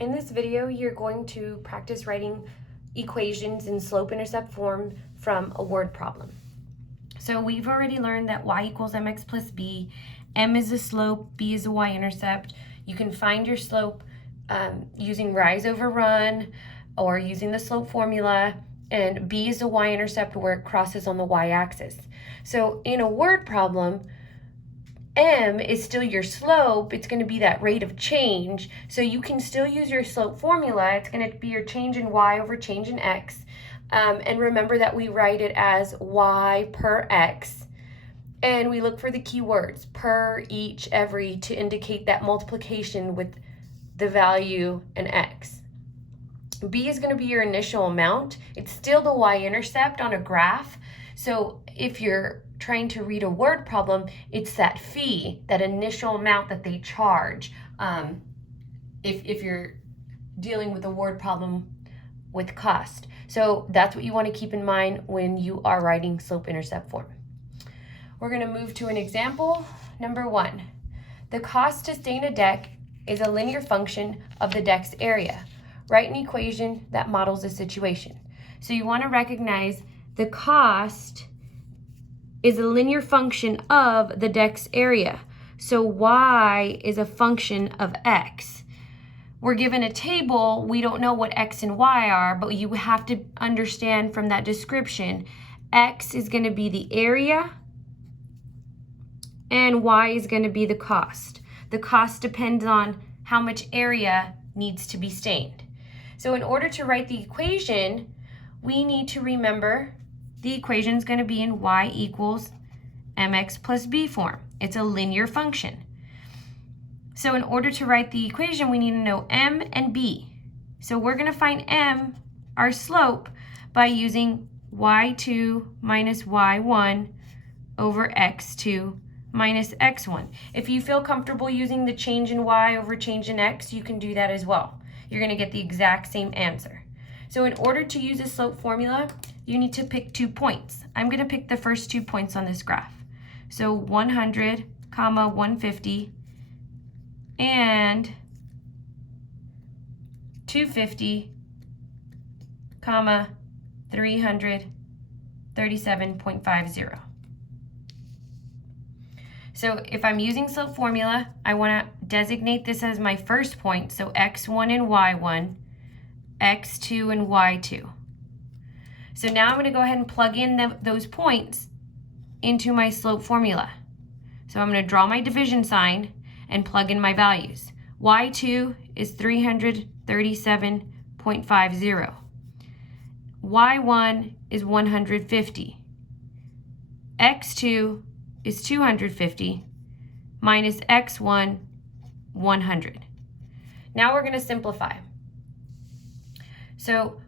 In this video, you're going to practice writing equations in slope-intercept form from a word problem. So we've already learned that y equals mx plus b, m is the slope, b is the y-intercept. You can find your slope using rise over run or using the slope formula, and b is the y-intercept where it crosses on the y-axis. So in a word problem, m is still your slope. It's going to be that rate of change. So you can still use your slope formula. It's going to be your change in y over change in x. And remember that we write it as y per x. And we look for the key words, per, each, every, to indicate that multiplication with the value in x. B is going to be your initial amount. It's still the y-intercept on a graph. So if you're trying to read a word problem, it's that fee, that initial amount that they charge. If you're dealing with a word problem with cost. So that's what you want to keep in mind when you are writing slope-intercept form. We're going to move to an example. Number 1, the cost to stain a deck is a linear function of the deck's area. Write an equation that models the situation. So you want to recognize the cost is a linear function of the deck's area. So y is a function of x. We're given a table, we don't know what x and y are, but you have to understand from that description, x is going to be the area and y is going to be the cost. The cost depends on how much area needs to be stained. So in order to write the equation, we need to remember the equation is going to be in y equals mx plus b form. It's a linear function. So in order to write the equation, we need to know m and b. So we're going to find m, our slope, by using y2 minus y1 over x2 minus x1. If you feel comfortable using the change in y over change in x, you can do that as well. You're going to get the exact same answer. So in order to use a slope formula, you need to pick 2 points. I'm going to pick the first 2 points on this graph. So 100, 150, and 250, 337.50. So if I'm using slope formula, I want to designate this as my first point, so x1 and y1, x2 and y2. So now I'm going to go ahead and plug in those points into my slope formula. So I'm going to draw my division sign and plug in my values. y2 is 337.50. y1 is 150. x2 is 250 minus x1, 100. Now we're going to simplify. So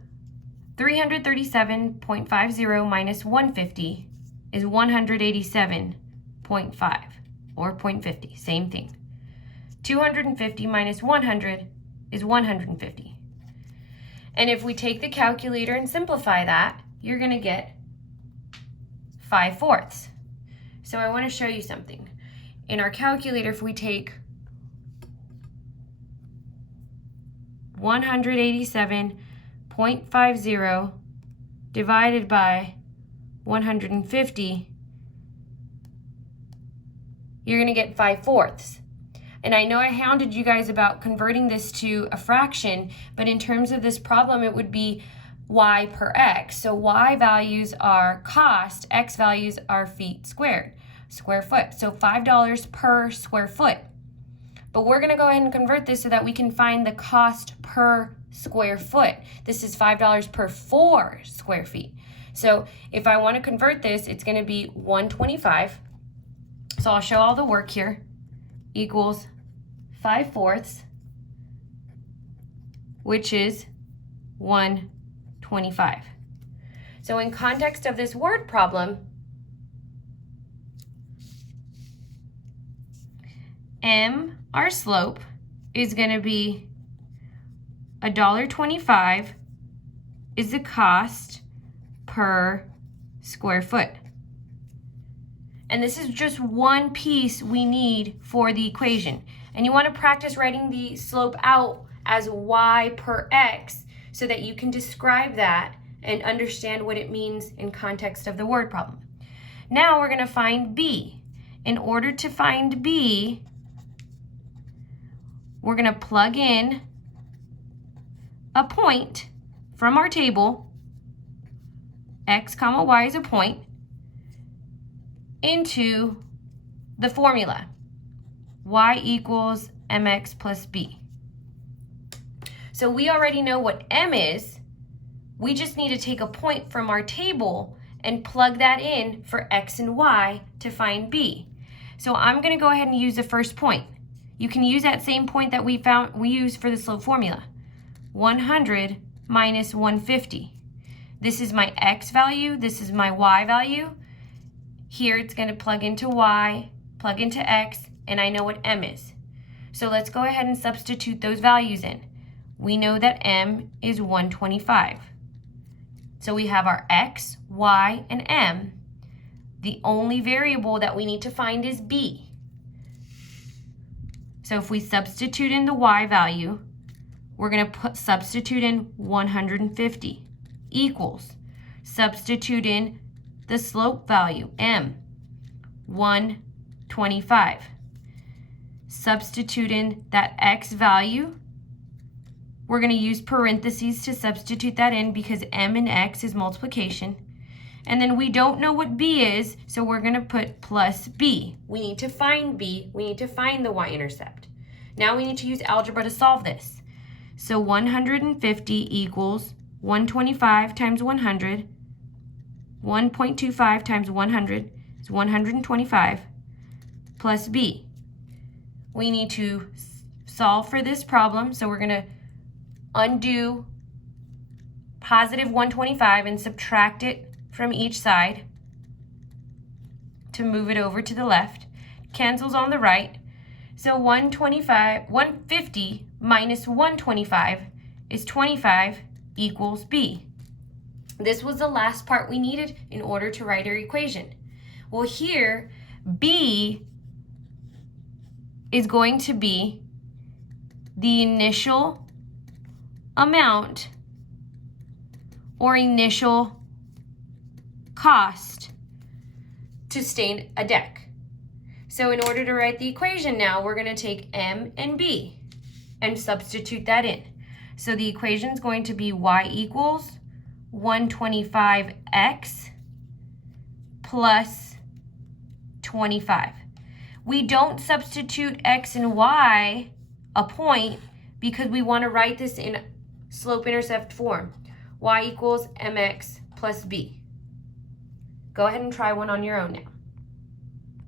337.50 minus 150 is 187.5 or 0.50, same thing. 250 minus 100 is 150. And if we take the calculator and simplify that, you're going to get 5/4. So I want to show you something. In our calculator, if we take 187.50 divided by 150, you're going to get 5/4. And I know I hounded you guys about converting this to a fraction, but in terms of this problem, it would be y per x. So y values are cost, x values are feet squared, square foot. So $5 per square foot. But we're going to go ahead and convert this so that we can find the cost per square foot. This is $5 per 4 square feet. So if I want to convert this, it's going to be 125. So I'll show all the work here. Equals 5/4, which is 125. So in context of this word problem, m, our slope, is going to be $1.25 is the cost per square foot. And this is just one piece we need for the equation. And you want to practice writing the slope out as y per x so that you can describe that and understand what it means in context of the word problem. Now we're going to find b. In order to find b, we're going to plug in a point from our table, x comma y is a point, into the formula, y equals mx plus b. So we already know what m is. We just need to take a point from our table and plug that in for x and y to find b. So I'm going to go ahead and use the first point. You can use that same point that we used for the slope formula. 100 minus 150. This is my x value, this is my y value. Here it's going to plug into y, plug into x, and I know what m is. So let's go ahead and substitute those values in. We know that m is 125. So we have our x, y, and m. The only variable that we need to find is b. So if we substitute in the y value, we're going to substitute in 150 equals, substitute in the slope value, m, 125. Substitute in that x value. We're going to use parentheses to substitute that in because m and x is multiplication. And then we don't know what b is, so we're going to put plus b. We need to find b. We need to find the y-intercept. Now we need to use algebra to solve this. So 150 equals 125 times 100. 1.25 times 100 is 125 plus b. We need to solve for this problem, so we're going to undo positive 125 and subtract it from each side to move it over to the left. Cancels on the right. So 150 minus 125 is 25 equals b. This was the last part we needed in order to write our equation. Well, here, b is going to be the initial amount or initial cost to stain a deck. So in order to write the equation now, we're going to take m and b and substitute that in. So the equation is going to be y equals 125x plus 25. We don't substitute x and y a point because we want to write this in slope-intercept form. Y equals mx plus b. Go ahead and try one on your own now.